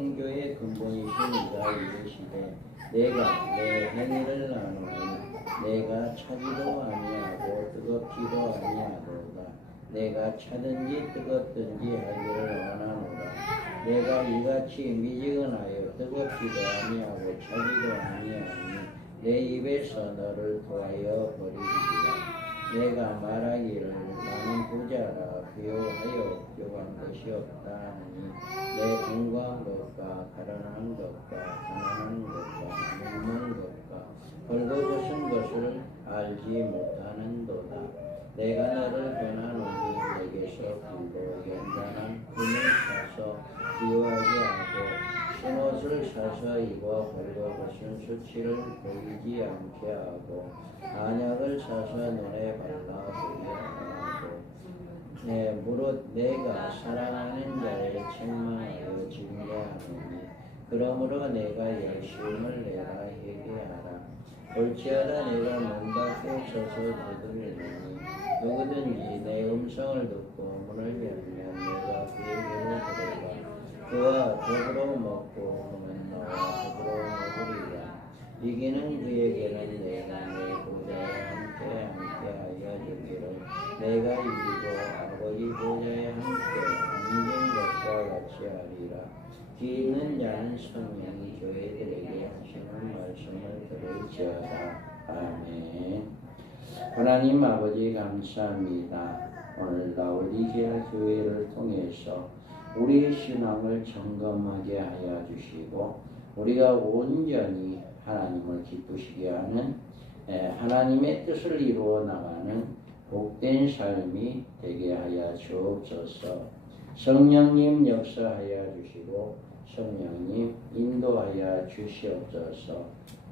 성교의 근본이신 이가 이르시되 내가 내 행위를 나누니 내가 차기도 아니하고 뜨겁지도 아니하도다. 내가 차든지 뜨겁든지 하기를 원하노라. 내가 이같이 미지근하여 뜨겁지도 아니하고 차지도 아니하니 내 입에서 너를 도하여 버리리라. 내가 말하기를 나는 부자라 부요하여 부족한 것이 없다 하니 내 궁구한 것과 가련한 것과 가난한 것과 목만 것과 벌거벗은 것을 알지 못하는도다. 내가 너를 권하노니 내게서 빌고 연단한 금을 사서 부요하게 하고 신옷을 사서 입어 벌거벗은 수치를 보이지 않게 하고 안약을 사서 눈에 발라 보게 하고 무릇 내가 사랑하는 자의 책망하여 징계하노니 그러므로 내가 열심을 내라 회개하라. 볼지어다 내가 문 밖에 서서 두드리노니 누구든지 내 음성을 듣고 문을 열면 내가 그에게로 들어가 그와 더불어 먹고 그는 나와 더불어 먹으리라. 이기는 그에게는 내가 내 보좌에 함께하여 주기를 내가 이기고 아버지 보좌에 함께 앉은 것과 같이 하리라. 귀 있는 자는 성령이 교회들에게 하시는 말씀을 들을지어다. 아멘. 하나님 아버지 감사합니다. 오늘 라오디게아 교회를 통해서 우리의 신앙을 점검하게 하여 주시고 우리가 온전히 하나님을 기쁘시게 하는 하나님의 뜻을 이루어 나가는 복된 삶이 되게 하여 주옵소서. 성령님 역사하여 주시고 성령님 인도하여 주시옵소서.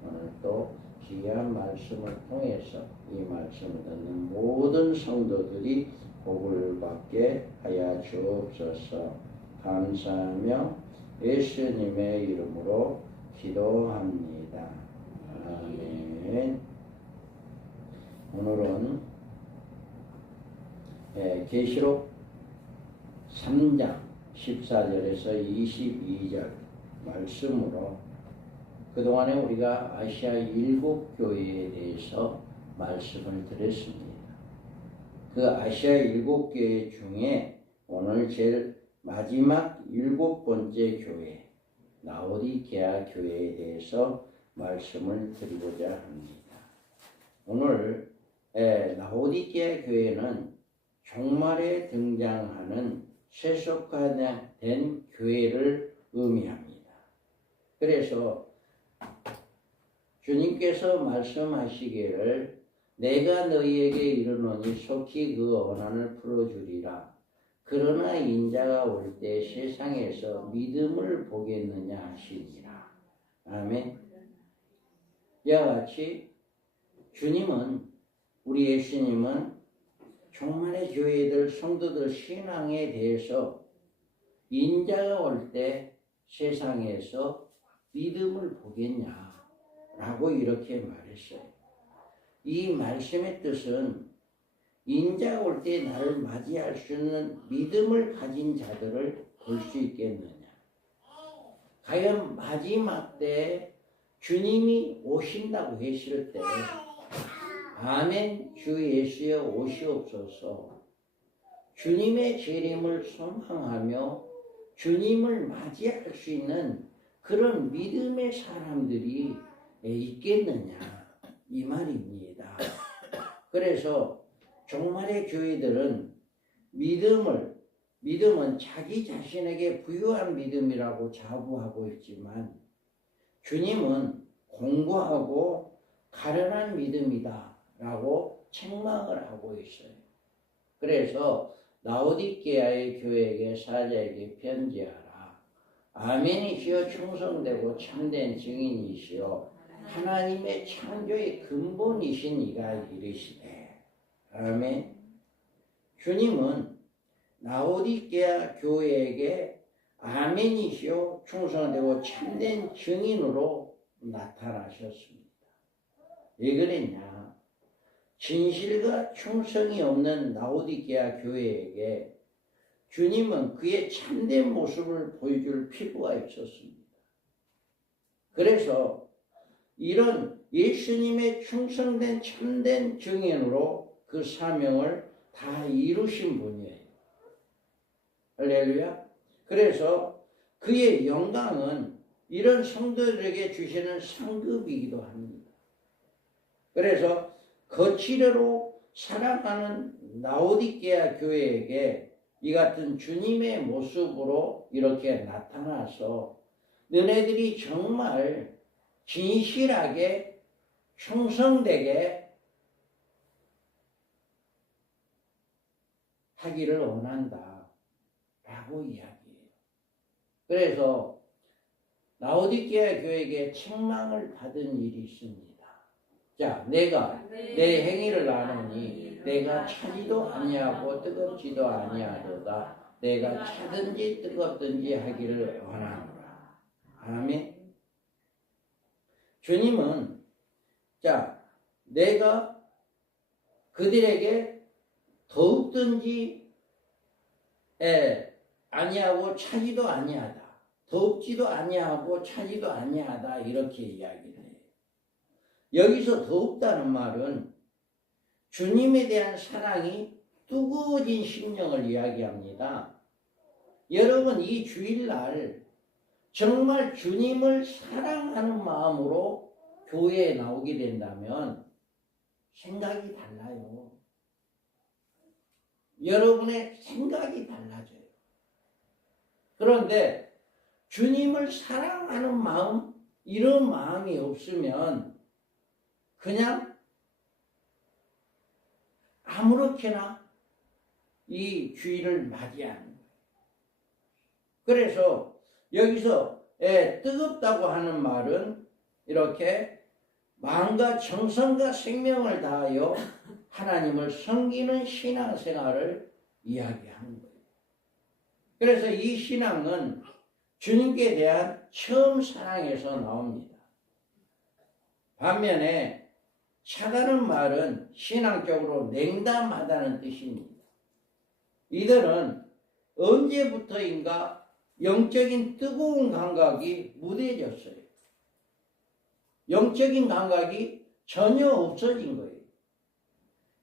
오늘 또 귀한 말씀을 통해서 이 말씀을 듣는 모든 성도들이 복을 받게 하여 주옵소서. 감사하며 예수님의 이름으로 기도합니다. 아멘. 오늘은 계시록 3장 14절에서 22절 말씀으로 그동안에 우리가 아시아 7교회에 대해서 말씀을 드렸습니다. 그 아시아 7교회 중에 오늘 제일 마지막 7번째 교회 라오디게아 교회에 대해서 말씀을 드리고자 합니다. 오늘 라오디게아 교회는 종말에 등장하는 세속화된 교회를 의미합니다. 그래서 주님께서 말씀하시기를 내가 너희에게 이르노니 속히 그 원한을 풀어주리라. 그러나 인자가 올 때 세상에서 믿음을 보겠느냐 하시니라. 아멘. 이와 같이 주님은 우리 예수님은 종말의 교회들 성도들 신앙에 대해서 인자가 올 때 세상에서 믿음을 보겠냐라고 이렇게 말했어요. 이 말씀의 뜻은 인자가 올 때 나를 맞이할 수 있는 믿음을 가진 자들을 볼 수 있겠느냐. 과연 마지막 때 주님이 오신다고 했을 때 아멘 주 예수여 오시옵소서. 주님의 재림을 소망하며 주님을 맞이할 수 있는 그런 믿음의 사람들이 있겠느냐 이 말입니다. 그래서 종말의 교회들은 믿음은 자기 자신에게 부유한 믿음이라고 자부하고 있지만 주님은 공고하고 가련한 믿음이다 라고 책망을 하고 있어요. 그래서 라오디게아의 교회에게 사자에게 편지하라. 아멘이시여 충성되고 참된 증인이시여 하나님의 창조의 근본이신 이가 이르시되. 아멘. 주님은 라오디게아 교회에게 아멘이시여 충성되고 참된 증인으로 나타나셨습니다. 왜 그랬냐? 진실과 충성이 없는 라오디게아 교회에게 주님은 그의 참된 모습을 보여줄 필요가 있었습니다. 그래서 이런 예수님의 충성된 참된 증인으로 그 사명을 다 이루신 분이에요. 할렐루야. 그래서 그의 영광은 이런 성도들에게 주시는 상급이기도 합니다. 그래서 거칠어로 살아가는 라오디게아 교회에게 이 같은 주님의 모습으로 이렇게 나타나서 너네들이 정말 진실하게 충성되게 하기를 원한다 라고 이야기해요. 그래서 라오디게아 교회에게 책망을 받은 일이 있습니다. 자, 내가 내 행위를 아노니 내가 차지도 아니하고 뜨겁지도 아니하도다. 내가 차든지 뜨겁든지 하기를 원하노라. 아멘. 주님은 자, 내가 그들에게 더욱든지 아니하고 차지도 아니하다. 더욱지도 아니하고 차지도 아니하다. 이렇게 이야기를 해요. 여기서 더욱다는 말은 주님에 대한 사랑이 뜨거워진 심령을 이야기합니다. 여러분, 이 주일날 정말 주님을 사랑하는 마음으로 교회에 나오게 된다면 생각이 달라요. 여러분의 생각이 달라져요. 그런데 주님을 사랑하는 마음, 이런 마음이 없으면 그냥 아무렇게나 이 주일을 맞이하는 거예요. 그래서 여기서 뜨겁다고 하는 말은 이렇게 마음과 정성과 생명을 다하여 하나님을 섬기는 신앙생활을 이야기하는 거예요. 그래서 이 신앙은 주님께 대한 처음 사랑에서 나옵니다. 반면에 차다는 말은 신앙적으로 냉담하다는 뜻입니다. 이들은 언제부터인가 영적인 뜨거운 감각이 무뎌졌어요. 영적인 감각이 전혀 없어진 거예요.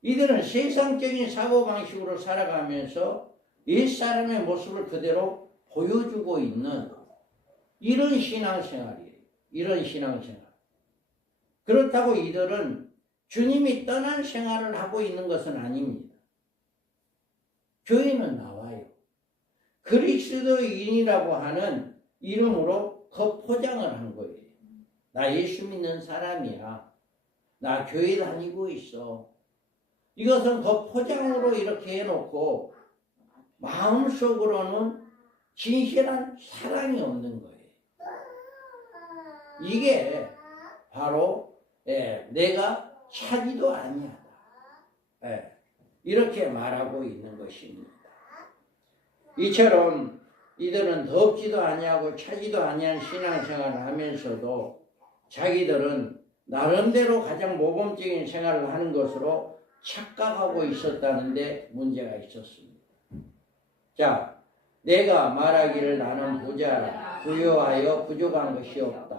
이들은 세상적인 사고방식으로 살아가면서 옛사람의 모습을 그대로 보여주고 있는 이런 신앙생활이에요. 이런 신앙생활. 그렇다고 이들은 주님이 떠난 생활을 하고 있는 것은 아닙니다. 교회는 나와요. 그리스도인이라고 하는 이름으로 겉포장을 한 거예요. 나 예수 믿는 사람이야. 나 교회 다니고 있어. 이것은 겉포장으로 이렇게 해놓고 마음속으로는 진실한 사랑이 없는 거예요. 이게 바로 내가 차지도 아니하다. 이렇게 말하고 있는 것입니다. 이처럼 이들은 덥지도 아니하고 차지도 아니한 신앙생활을 하면서도 자기들은 나름대로 가장 모범적인 생활을 하는 것으로 착각하고 있었다는데 문제가 있었습니다. 자, 내가 말하기를 나는 부자라 부유하여 부족한 것이 없다.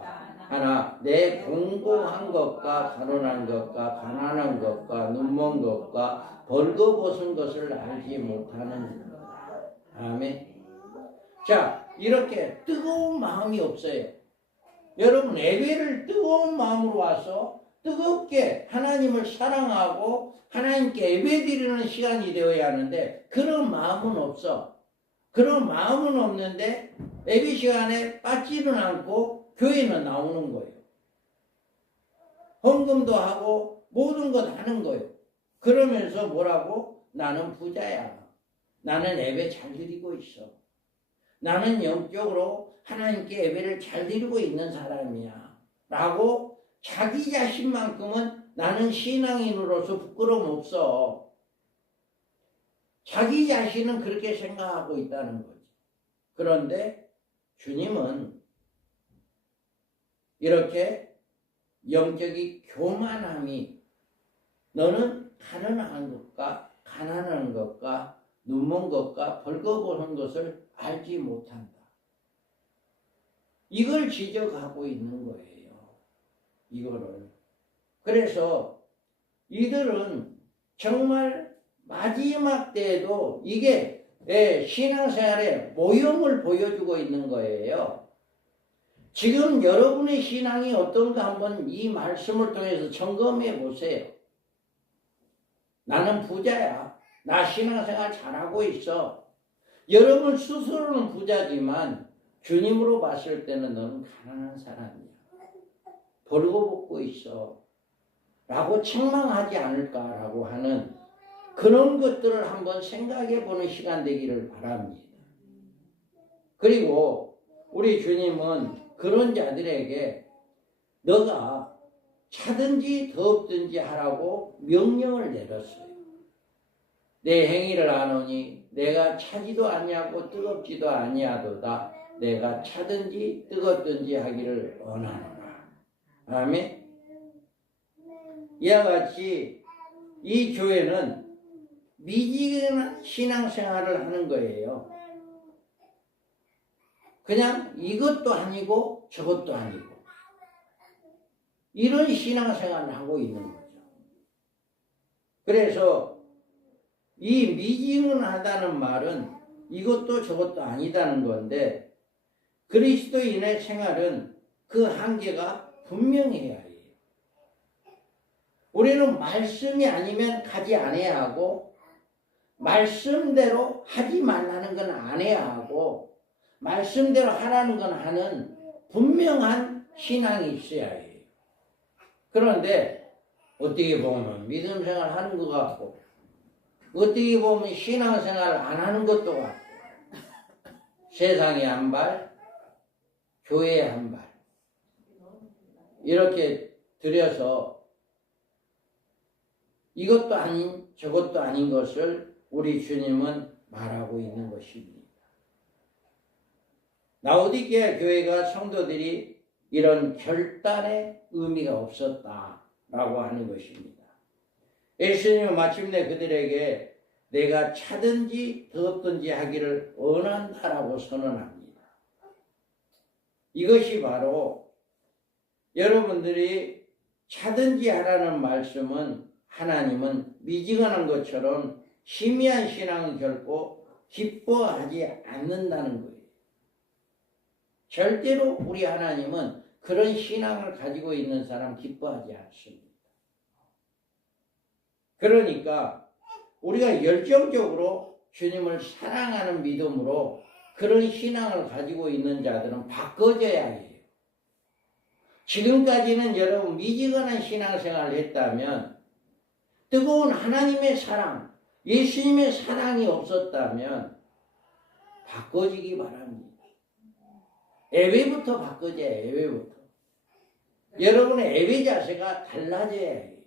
하나 내 공고한 것과 가난한 것과 가난한 것과 눈먼 것과 벌거벗은 것을 알지 못하는 것이다. 아멘. 자, 이렇게 뜨거운 마음이 없어요. 여러분, 예배를 뜨거운 마음으로 와서 뜨겁게 하나님을 사랑하고 하나님께 예배드리는 시간이 되어야 하는데 그런 마음은 없어. 그런 마음은 없는데 예배 시간에 빠지는 않고 교회는 나오는 거예요. 헌금도 하고 모든 것 하는 거예요. 그러면서 뭐라고? 나는 부자야. 나는 예배 잘 드리고 있어. 나는 영적으로 하나님께 예배를 잘 드리고 있는 사람이야. 라고 자기 자신만큼은 나는 신앙인으로서 부끄러움 없어. 자기 자신은 그렇게 생각하고 있다는 거지. 그런데 주님은 이렇게 영적인 교만함이 너는 가난한 것과 가난한 것과 눈먼 것과 벌거벗은 것을 알지 못한다. 이걸 지적하고 있는 거예요. 이거를. 그래서 이들은 정말 마지막 때에도 이게 신앙생활의 모형을 보여주고 있는 거예요. 지금 여러분의 신앙이 어떤가 한번 이 말씀을 통해서 점검해 보세요. 나는 부자야. 나 신앙생활 잘하고 있어. 여러분 스스로는 부자지만 주님으로 봤을 때는 너는 가난한 사람이야. 벌거벗고 있어. 라고 책망하지 않을까라고 하는 그런 것들을 한번 생각해 보는 시간 되기를 바랍니다. 그리고 우리 주님은 그런 자들에게 너가 차든지 덥든지 하라고 명령을 내렸어요. 내 행위를 아노니 내가 차지도 아니하고 뜨겁지도 아니하도다. 내가 차든지 뜨겁든지 하기를 원하노라. 아멘. 이와 같이 이 교회는 미지근한 신앙생활을 하는 거예요. 그냥 이것도 아니고 저것도 아니고 이런 신앙생활을 하고 있는 거죠. 그래서 이 미지근하다는 말은 이것도 저것도 아니다는 건데 그리스도인의 생활은 그 한계가 분명해야 해요. 우리는 말씀이 아니면 가지 않아야 하고 말씀대로 하지 말라는 건 안 해야 하고 말씀대로 하라는 건 하는 분명한 신앙이 있어야 해요. 그런데 어떻게 보면 믿음 생활 하는 것 같고 어떻게 보면 신앙 생활 안 하는 것도 같고 세상에 한 발, 교회에 한 발 이렇게 들여서 이것도 아닌 저것도 아닌 것을 우리 주님은 말하고 있는 것입니다. 라오디게아 교회가 성도들이 이런 결단의 의미가 없었다라고 하는 것입니다. 예수님은 마침내 그들에게 내가 차든지 덥든지 하기를 원한다라고 선언합니다. 이것이 바로 여러분들이 차든지 하라는 말씀은 하나님은 미지근한 것처럼 희미한 신앙은 결코 기뻐하지 않는다는 거예요. 절대로 우리 하나님은 그런 신앙을 가지고 있는 사람 기뻐하지 않습니다. 그러니까 우리가 열정적으로 주님을 사랑하는 믿음으로 그런 신앙을 가지고 있는 자들은 바꿔져야 해요. 지금까지는 여러분 미지근한 신앙생활을 했다면 뜨거운 하나님의 사랑, 예수님의 사랑이 없었다면 바꿔지기 바랍니다. 예배부터 바꿔줘야 해요. 예배부터. 여러분의 예배 자세가 달라져야 해요.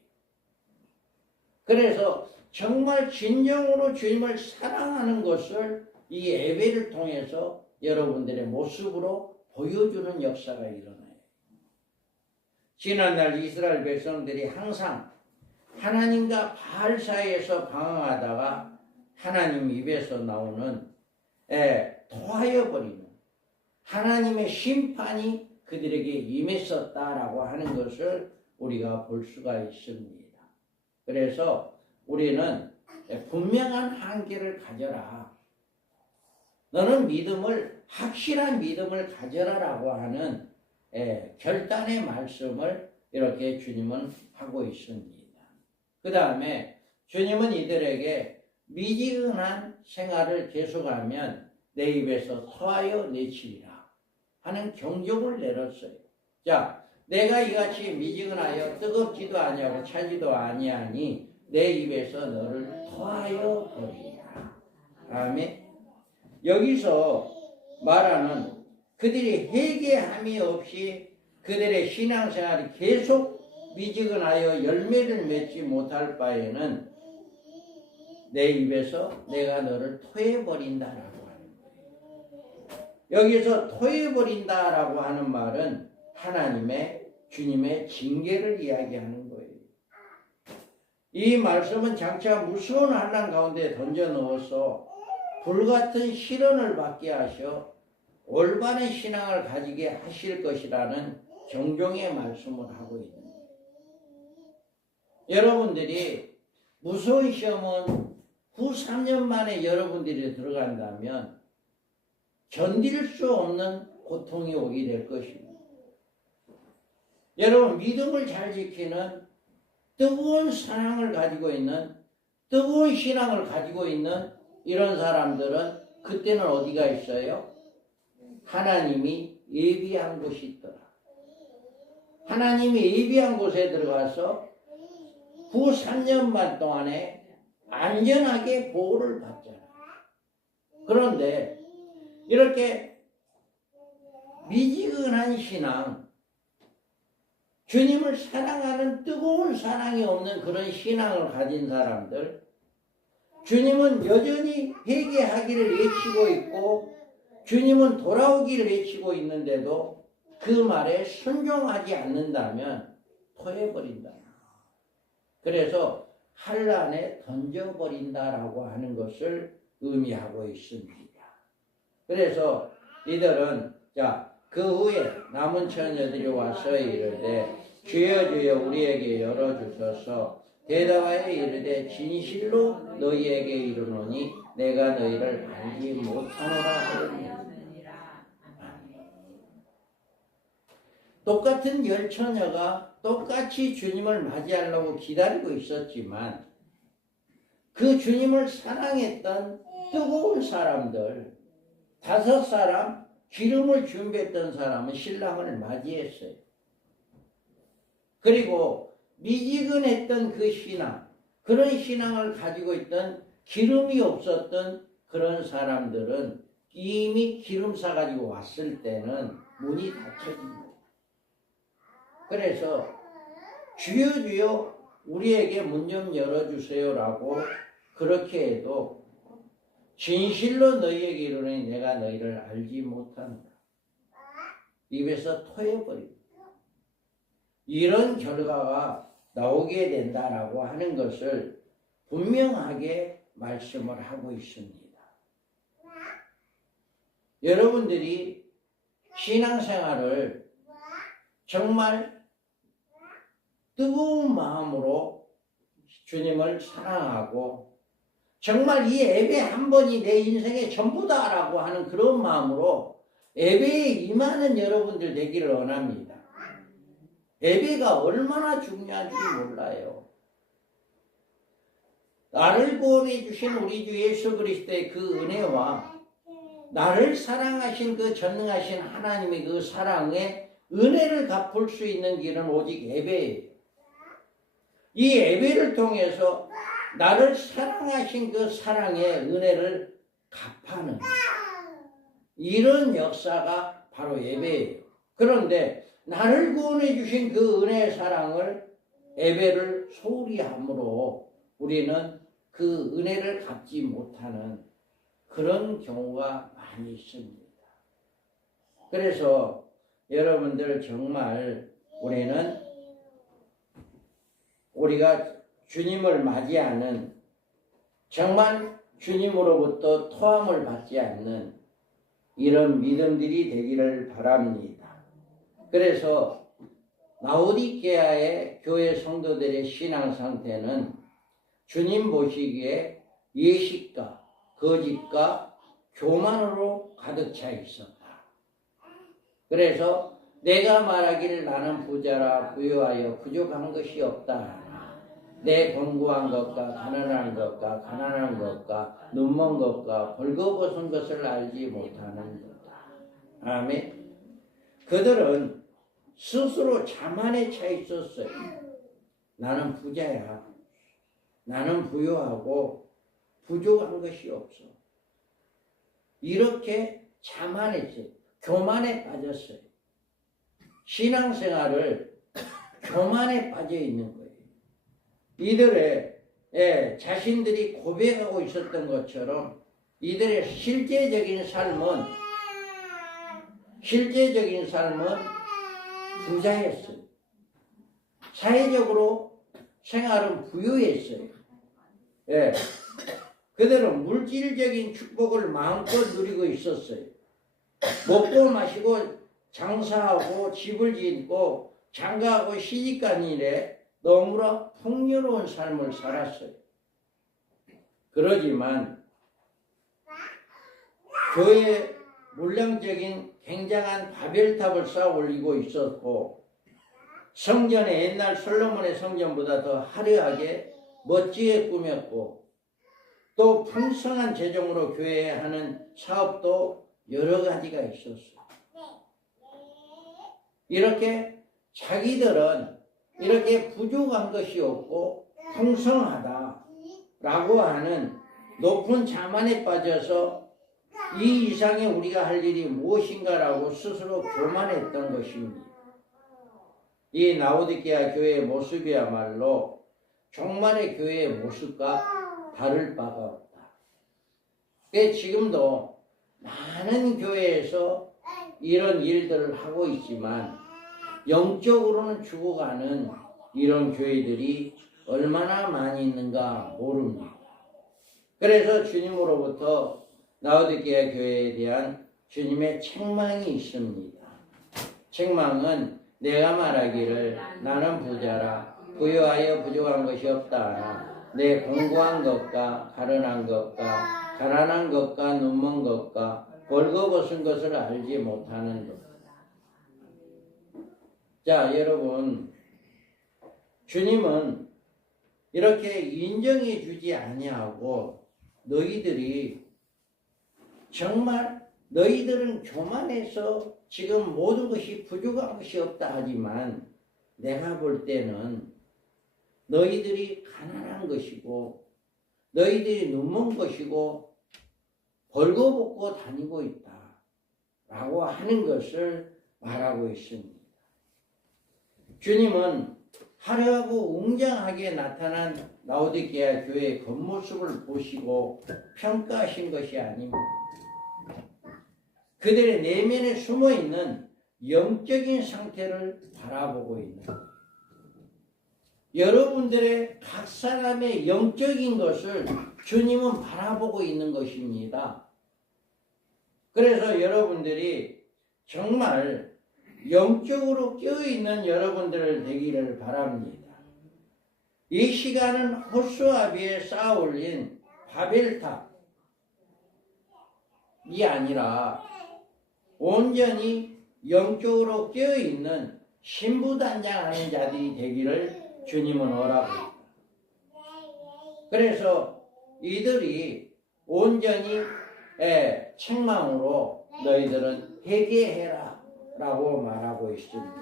그래서 정말 진정으로 주님을 사랑하는 것을 이 예배를 통해서 여러분들의 모습으로 보여주는 역사가 일어나요. 지난날 이스라엘 백성들이 항상 하나님과 바알 사이에서 방황하다가 하나님 입에서 나오는 토하여 버리는 하나님의 심판이 그들에게 임했었다라고 하는 것을 우리가 볼 수가 있습니다. 그래서 우리는 분명한 한계를 가져라. 너는 믿음을 확실한 믿음을 가져라라고 하는 결단의 말씀을 이렇게 주님은 하고 있습니다. 그 다음에 주님은 이들에게 미지근한 생활을 계속하면 내 입에서 토하여 내치리라 하는 경종을 내렸어요. 자, 내가 이같이 미지근하여 뜨겁지도 아니하고 차지도 아니하니 내 입에서 너를 토하여 버리라. 아멘. 여기서 말하는 그들이 회개함이 없이 그들의 신앙생활이 계속 미지근하여 열매를 맺지 못할 바에는 내 입에서 내가 너를 토해버린다라고 하는 거예요. 여기서 토해버린다라고 하는 말은 하나님의 주님의 징계를 이야기하는 거예요. 이 말씀은 장차 무서운 환난 가운데 던져 넣어서 불같은 시련을 받게 하셔 올바른 신앙을 가지게 하실 것이라는 경종의 말씀을 하고 있는 거예요. 여러분들이 무서운 시험은 후 3년 만에 여러분들이 들어간다면 견딜 수 없는 고통이 오게 될 것입니다. 여러분, 믿음을 잘 지키는 뜨거운 사랑을 가지고 있는, 뜨거운 신앙을 가지고 있는 이런 사람들은 그때는 어디가 있어요? 하나님이 예비한 곳이 있더라. 하나님이 예비한 곳에 들어가서 후 3년만 동안에 안전하게 보호를 받잖아. 그런데 이렇게 미지근한 신앙, 주님을 사랑하는 뜨거운 사랑이 없는 그런 신앙을 가진 사람들, 주님은 여전히 회개하기를 외치고 있고 주님은 돌아오기를 외치고 있는데도 그 말에 순종하지 않는다면 토해버린다. 그래서 한란에 던져버린다라고 하는 것을 의미하고 있습니다. 그래서 이들은 그 후에 남은 처녀들이 와서 이르되 주여 주여 우리에게 열어주소서. 대답하여 이르되 진실로 너희에게 이르노니 내가 너희를 알지 못하노라 하였느니라. 똑같은 열 처녀가 똑같이 주님을 맞이하려고 기다리고 있었지만 그 주님을 사랑했던 뜨거운 사람들 5사람 기름을 준비했던 사람은 신랑을 맞이했어요. 그리고 미지근했던 그 신앙, 그런 신앙을 가지고 있던 기름이 없었던 그런 사람들은 이미 기름 사가지고 왔을 때는 문이 닫혀집니다. 그래서 주여 주여 우리에게 문 좀 열어주세요라고 그렇게 해도 진실로 너희에게 이르노니 내가 너희를 알지 못한다. 입에서 토해버립니다. 이런 결과가 나오게 된다라고 하는 것을 분명하게 말씀을 하고 있습니다. 여러분들이 신앙생활을 정말 뜨거운 마음으로 주님을 사랑하고 정말 이 예배 한 번이 내 인생의 전부다라고 하는 그런 마음으로 예배에 임하는 여러분들 되기를 원합니다. 예배가 얼마나 중요한지 몰라요. 나를 구원해 주신 우리 주 예수 그리스도의 그 은혜와 나를 사랑하신 그 전능하신 하나님의 그 사랑에 은혜를 갚을 수 있는 길은 오직 예배예요. 이 예배를 통해서 나를 사랑하신 그 사랑의 은혜를 갚아는 이런 역사가 바로 예배예요. 그런데 나를 구원해 주신 그 은혜의 사랑을 예배를 소홀히 함으로 우리는 그 은혜를 갚지 못하는 그런 경우가 많이 있습니다. 그래서 여러분들 정말 우리가 주님을 맞이하는 정말 주님으로부터 토함을 받지 않는 이런 믿음들이 되기를 바랍니다. 그래서 라오디게아의 교회 성도들의 신앙 상태는 주님 보시기에 예식과 거짓과 교만으로 가득 차 있었다. 그래서 내가 말하기를 나는 부자라 부유하여 부족한 것이 없다. 내 권고한 것과 가난한 것과 가난한 것과 눈먼 것과 벌거벗은 것을 알지 못하는 거다. 아멘. 그들은 스스로 자만에 차 있었어요. 나는 부자야. 나는 부유하고 부족한 것이 없어. 이렇게 자만했어요. 교만에 빠졌어요. 신앙생활을 교만에 빠져 있는 거예요. 이들의 자신들이 고백하고 있었던 것처럼 이들의 실제적인 삶은 부자였어요. 사회적으로 생활은 부유했어요. 그들은 물질적인 축복을 마음껏 누리고 있었어요. 먹고 마시고 장사하고 집을 짓고 장가하고 시집간 일에 너무나 풍요로운 삶을 살았어요. 그러지만 교회 물량적인 굉장한 바벨탑을 쌓아 올리고 있었고 성전에 옛날 솔로몬의 성전보다 더 화려하게 멋지게 꾸몄고 또 풍성한 재정으로 교회에 하는 사업도 여러 가지가 있었어요. 이렇게 자기들은 이렇게 부족한 것이 없고 풍성하다라고 하는 높은 자만에 빠져서 이 이상의 우리가 할 일이 무엇인가라고 스스로 교만했던 것입니다. 이 라오디게아 교회의 모습이야말로 종말의 교회의 모습과 다를 바가 없다. 지금도 많은 교회에서 이런 일들을 하고 있지만 영적으로는 죽어가는 이런 교회들이 얼마나 많이 있는가 모릅니다. 그래서 주님으로부터 라오디게아 교회에 대한 주님의 책망이 있습니다. 책망은 내가 말하기를 나는 부자라 부유하여 부족한 것이 없다 하나 내 공고한 것과 가련한 것과 가난한 것과 눈먼 것과 벌거벗은 것을 알지 못하는 것. 자, 여러분, 주님은 이렇게 인정해 주지 아니하고 너희들이 정말 너희들은 교만해서 지금 모든 것이 부족한 것이 없다 하지만 내가 볼 때는 너희들이 가난한 것이고 너희들이 눈먼 것이고 벌거벗고 다니고 있다 라고 하는 것을 말하고 있습니다. 주님은 화려하고 웅장하게 나타난 라오디게아 교회의 겉모습을 보시고 평가하신 것이 아닙니다. 그들의 내면에 숨어있는 영적인 상태를 바라보고 있는 거예요. 여러분들의 각 사람의 영적인 것을 주님은 바라보고 있는 것입니다. 그래서 여러분들이 정말 영적으로 깨어있는 여러분들 되기를 바랍니다. 이 시간은 호수아비에 쌓아 올린 바벨탑이 아니라 온전히 영적으로 깨어있는 신부단장하는 자들이 되기를 주님은 원합니다. 그래서 이들이 온전히 책망으로 너희들은 회개해라 라고 말하고 있습니다.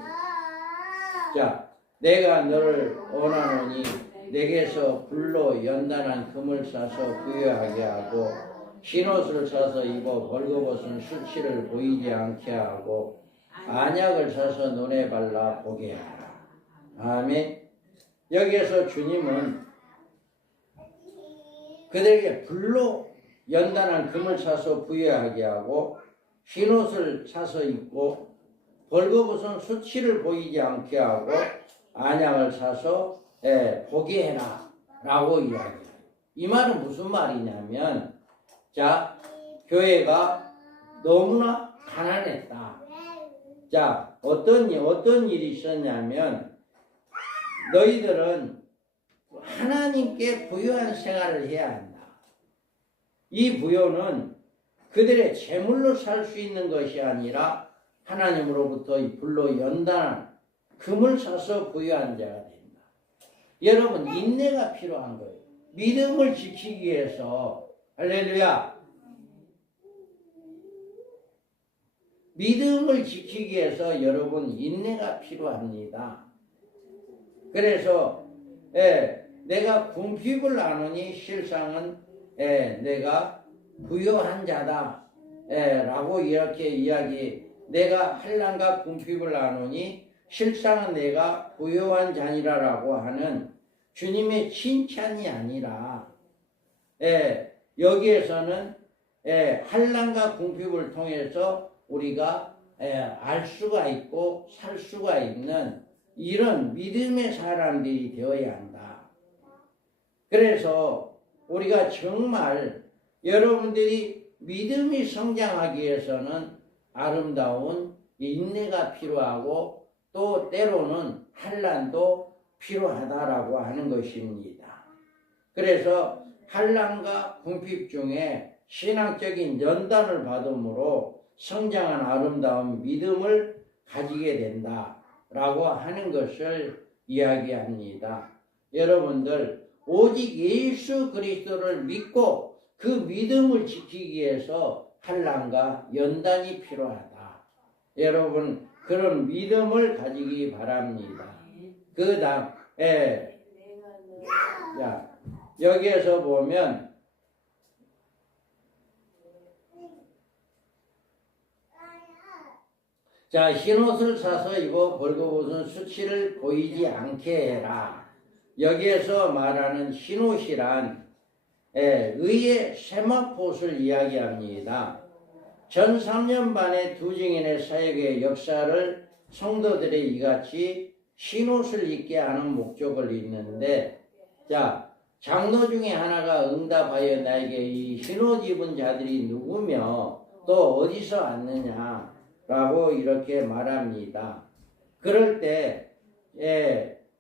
자, 내가 너를 원하노니 내게서 불로 연단한 금을 사서 부여하게 하고 흰옷을 사서 입어 벌거벗은 수치를 보이지 않게 하고 안약을 사서 눈에 발라 보게 하라. 아멘. 여기에서 주님은 그들에게 불로 연단한 금을 사서 부여하게 하고 흰옷을 사서 입고 벌거벗은 수치를 보이지 않게 하고 안약을 사서 보게 해라 라고 이야기해요. 이 말은 무슨 말이냐면 자, 교회가 너무나 가난했다. 자, 어떤 일이 있었냐면 너희들은 하나님께 부유한 생활을 해야 한다. 이 부요는 그들의 재물로 살 수 있는 것이 아니라 하나님으로부터 이 불로 연단한 금을 사서 부유한 자가 된다. 여러분, 인내가 필요한 거예요. 믿음을 지키기 위해서 할렐루야. 믿음을 지키기 위해서 여러분 인내가 필요합니다. 그래서 내가 궁핍을 아노니 실상은 내가 부유한 자다 라고 이렇게 이야기 내가 환난과 궁핍을 아노니 실상은 내가 부유한 자니라 라고 하는 주님의 칭찬이 아니라 여기에서는 환난과 궁핍을 통해서 우리가 알 수가 있고 살 수가 있는 이런 믿음의 사람들이 되어야 한다. 그래서 우리가 정말 여러분들이 믿음이 성장하기 위해서는 아름다운 인내가 필요하고 또 때로는 환난도 필요하다라고 하는 것입니다. 그래서 환난과 궁핍 중에 신앙적인 연단을 받음으로 성장한 아름다운 믿음을 가지게 된다라고 하는 것을 이야기합니다. 여러분들 오직 예수 그리스도를 믿고 그 믿음을 지키기 위해서 환난과 연단이 필요하다. 여러분 그런 믿음을 가지기 바랍니다. 그 다음 여기에서 보면 자, 흰옷을 사서 입어 벌거벗은 수치를 보이지 않게 해라. 여기에서 말하는 흰옷이란 의의 세마포옷을 이야기합니다. 전 3년 반의 두 증인의 사역의 역사를 성도들의 이같이 흰옷을 입게 하는 목적을 있는데, 자, 장로 중에 하나가 응답하여 나에게 이 흰옷 입은 자들이 누구며 또 어디서 왔느냐 라고 이렇게 말합니다. 그럴 때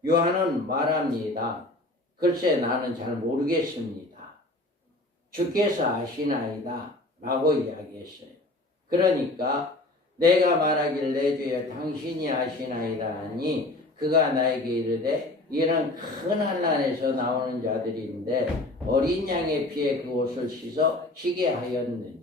요한은 말합니다. 글쎄 나는 잘 모르겠습니다. 주께서 아시나이다 라고 이야기했어요. 그러니까 내가 말하길래 주여 당신이 아시나이다 하니 그가 나에게 이르되 이는 큰 환난에서 나오는 자들인데 어린 양의 피에 그 옷을 씻어 희게 하였느니라.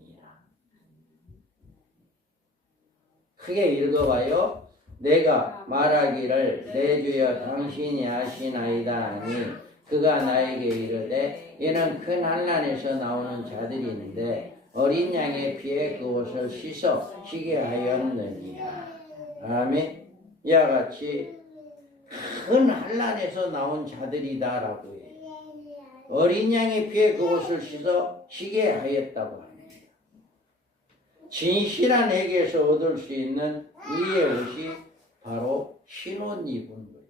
크게 읽어봐요. 내가 말하기를 내 주여 당신이 아시나이다 하니 그가 나에게 이르되 이는 큰 환난에서 나오는 자들인데 어린 양의 피에 그 옷을 씻어 희게 하였느니라. 아멘. 이와 같이 큰 환난에서 나온 자들이다라고 해요. 어린 양의 피에 그 옷을 씻어 희게 하였다고 합니다. 진실한 에게서 얻을 수 있는 의의 옷이 바로 흰옷 입은 거예요.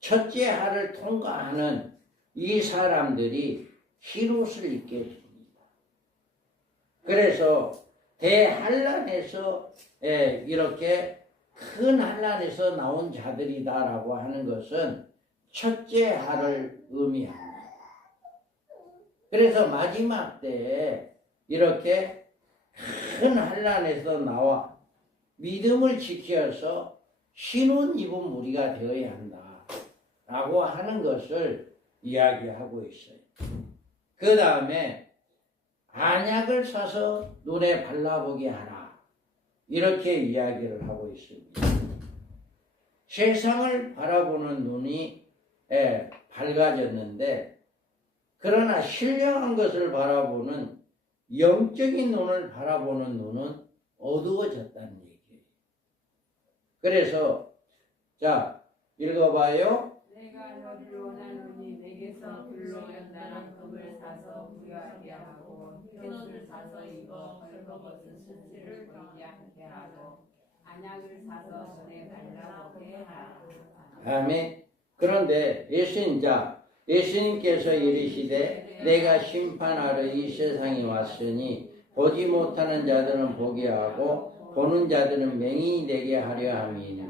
첫째 하를 통과하는 이 사람들이 흰옷을 입게 됩니다. 그래서 대환난에서 이렇게 큰 환난에서 나온 자들이다라고 하는 것은 첫째 하를 의미합니다. 그래서 마지막 때에 이렇게 큰 환난에서 나와 믿음을 지켜서 흰옷 입은 무리가 되어야 한다라고 하는 것을 이야기하고 있어요. 그 다음에 안약을 사서 눈에 발라보게 하라. 이렇게 이야기를 하고 있습니다. 세상을 바라보는 눈이 밝아졌는데 그러나 신령한 것을 바라보는 영적인 눈을 바라보는 눈은 어두워졌다는 얘기예요. 그래서 자 읽어봐요. 내가 너를 원하노니 내게서 불로 연단한 금을 사서 부여하게 하고 흰옷을 사서 입어 벌거벗은 수치를 보이지 않게 하고 안약을 사서 손에 발라보게 하라. 아멘. 그런데 예수님께서 이르시되 내가 심판하러 이 세상에 왔으니 보지 못하는 자들은 보게 하고 보는 자들은 맹인이 되게 하려 함이니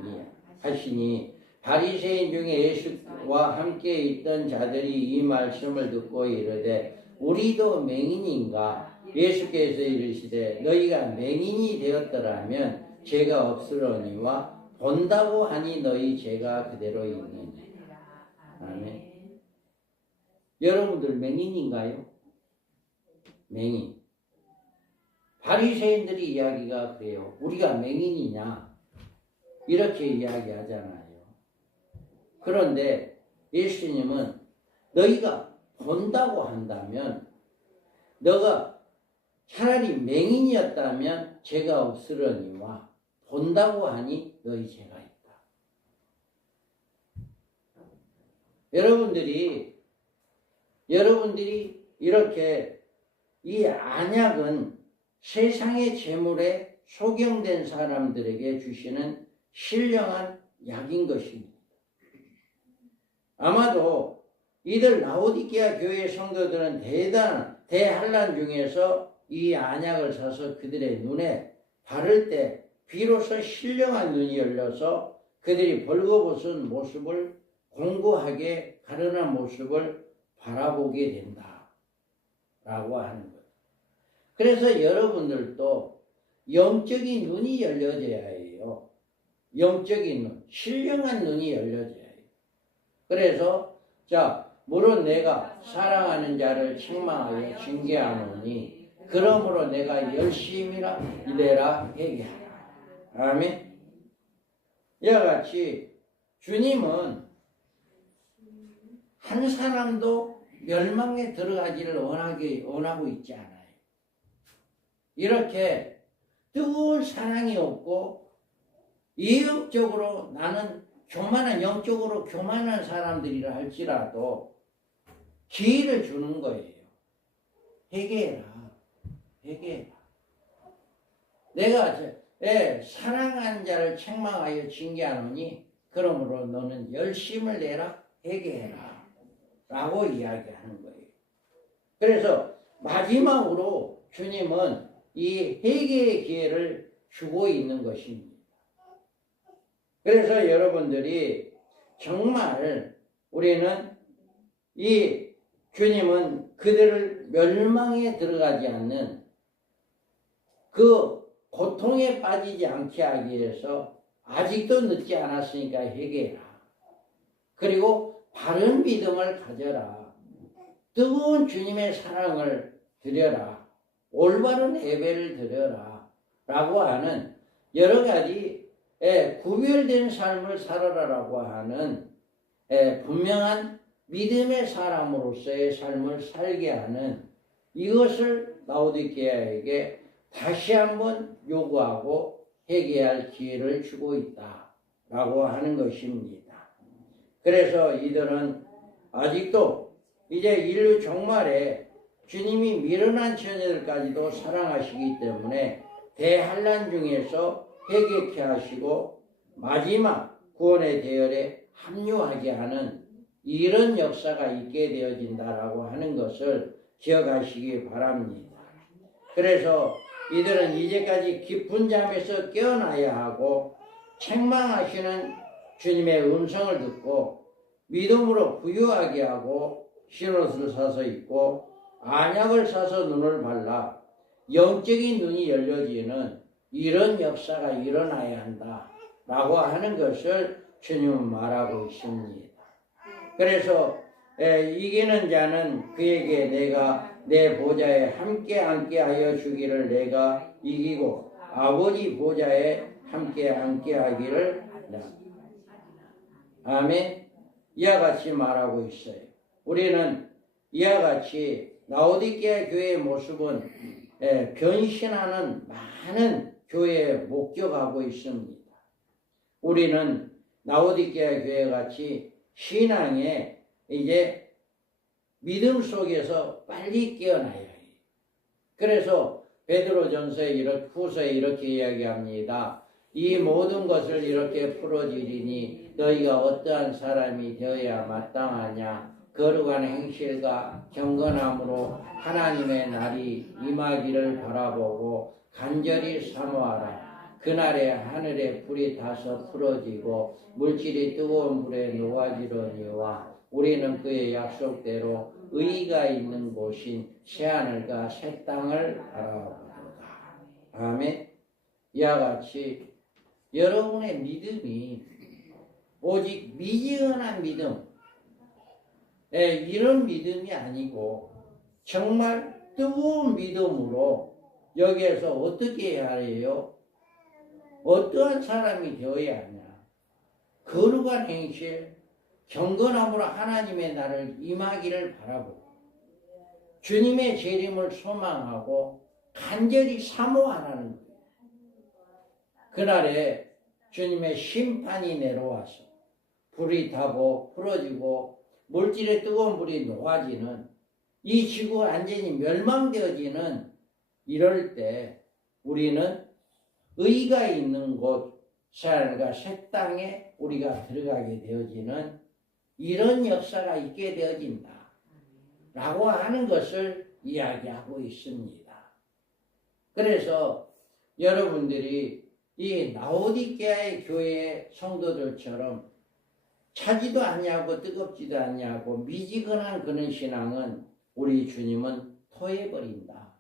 하시니 바리새인 중에 예수와 함께 있던 자들이 이 말씀을 듣고 이르되 우리도 맹인인가? 예수께서 이르시되 너희가 맹인이 되었더라면 죄가 없으려니와 본다고 하니 너희 죄가 그대로 있느니라. 아멘. 여러분들 맹인인가요? 맹인. 바리새인들이 이야기가 그래요. 우리가 맹인이냐? 이렇게 이야기하잖아요. 그런데 예수님은 너희가 본다고 한다면 너가 차라리 맹인이었다면 죄가 없으려니와 본다고 하니 너희 죄가 있다. 여러분들이 이렇게 이 안약은 세상의 재물에 소경된 사람들에게 주시는 신령한 약인 것입니다. 아마도 이들 라오디게아 교회 성도들은 대환란 중에서 이 안약을 사서 그들의 눈에 바를 때 비로소 신령한 눈이 열려서 그들이 벌거벗은 모습을 공고하게 가련한 모습을 바라보게 된다 라고 하는 거예요. 그래서 여러분들도 영적인 눈이 열려져야 해요. 영적인 눈, 신령한 눈이 열려져야 해요. 그래서 물론 내가 사랑하는 자를 책망하여 징계하노니 그러므로 내가 열심히라 일해라 회개하라. 아멘. 이와 같이 주님은 한 사람도 멸망에 들어가기를 원하고 있지 않아요. 이렇게 뜨거운 사랑이 없고 예언적으로 나는 영적으로 교만한 사람들이라 할지라도 기회를 주는 거예요. 회개해라. 내가 사랑하는 자를 책망하여 징계하노니 그러므로 너는 열심을 내라 회개해라 라고 이야기하는 거예요. 그래서 마지막으로 주님은 이 회개의 기회를 주고 있는 것입니다. 그래서 여러분들이 정말 우리는 이 주님은 그들을 멸망에 들어가지 않는 그 고통에 빠지지 않게 하기 위해서 아직도 늦지 않았으니까 회개해라. 그리고 바른 믿음을 가져라. 뜨거운 주님의 사랑을 드려라. 올바른 예배를 드려라. 라고 하는 여러 가지 구별된 삶을 살아라라고 하는 분명한 믿음의 사람으로서의 삶을 살게 하는 이것을 라오디게아에게 다시 한번 요구하고 회개할 기회를 주고 있다라고 하는 것입니다. 그래서 이들은 아직도 이제 인류 종말에 주님이 미련한 처녀들까지도 사랑하시기 때문에 대환란 중에서 회개케 하시고 마지막 구원의 대열에 합류하게 하는 이런 역사가 있게 되어진다라고 하는 것을 기억하시기 바랍니다. 그래서 이들은 이제까지 깊은 잠에서 깨어나야 하고 책망하시는 주님의 음성을 듣고 믿음으로 부유하게 하고 흰옷을 사서 입고 안약을 사서 눈을 발라 영적인 눈이 열려지는 이런 역사가 일어나야 한다라고 하는 것을 주님은 말하고 있습니다. 그래서 이기는 자는 그에게 내가 내 보좌에 함께 앉게 하여 주기를 내가 이기고 아버지 보좌에 함께 앉게 하기를 아멘. 이와 같이 말하고 있어요. 우리는 이와 같이 라오디게아 교회의 모습은 변신하는 많은 교회에 목격하고 있습니다. 우리는 라오디게아 교회 같이 신앙에 이제 믿음 속에서 빨리 깨어나야 해요. 그래서 베드로전서에 후서에 이렇게 이야기합니다. 이 모든 것을 이렇게 풀어지리니 너희가 어떠한 사람이 되어야 마땅하냐. 거룩한 행실과 경건함으로 하나님의 날이 임하기를 바라보고 간절히 사모하라. 그날에 하늘에 불이 타서 풀어지고 물질이 뜨거운 불에 녹아지려니와 우리는 그의 약속대로 의가 있는 곳인 새하늘과 새 땅을 바라보도다. 아멘. 이와 같이 여러분의 믿음이 오직 미지근한 믿음, 이런 믿음이 아니고 정말 뜨거운 믿음으로 여기에서 어떻게 해야 해요? 어떠한 사람이 되어야 하냐? 거룩한 행실, 경건함으로 하나님의 날을 임하기를 바라보고 주님의 재림을 소망하고 간절히 사모하라는 거예요. 그날에 주님의 심판이 내려와서 불이 타고 풀어지고 물질의 뜨거운 불이 녹아지는 이 지구가 완전히 멸망되어지는 이럴 때 우리는 의가 있는 곳, 새하늘과 새 땅에 우리가 들어가게 되어지는 이런 역사가 있게 되어진다 라고 하는 것을 이야기하고 있습니다. 그래서 여러분들이 이 라오디게아의 교회 성도들처럼 차지도 아니하고 뜨겁지도 아니하고 미지근한 그런 신앙은 우리 주님은 토해버린다.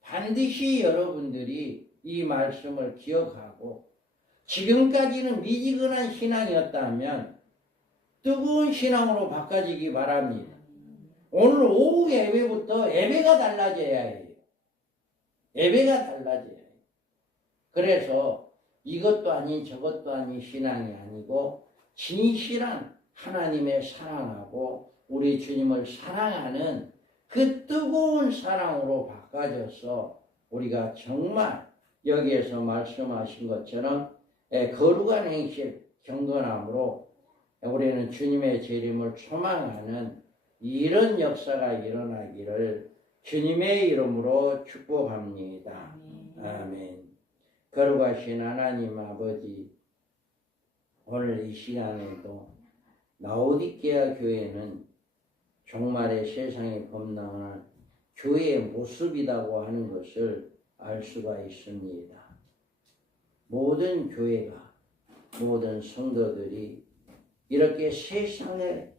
반드시 여러분들이 이 말씀을 기억하고 지금까지는 미지근한 신앙이었다면 뜨거운 신앙으로 바꿔지기 바랍니다. 오늘 오후 예배부터 예배가 달라져야 해요. 예배가 달라져야 해요. 그래서 이것도 아닌 저것도 아닌 신앙이 아니고 진실한 하나님의 사랑하고 우리 주님을 사랑하는 그 뜨거운 사랑으로 바꿔져서 우리가 정말 여기에서 말씀하신 것처럼 거룩한 행실 경건함으로 우리는 주님의 재림을 소망하는 이런 역사가 일어나기를 주님의 이름으로 축복합니다. 아멘. 거룩하신 하나님 아버지, 오늘 이 시간에도 라오디게아 교회는 종말의 세상에 범람한 교회의 모습이라고 하는 것을 알 수가 있습니다. 모든 교회가, 모든 성도들이 이렇게 세상을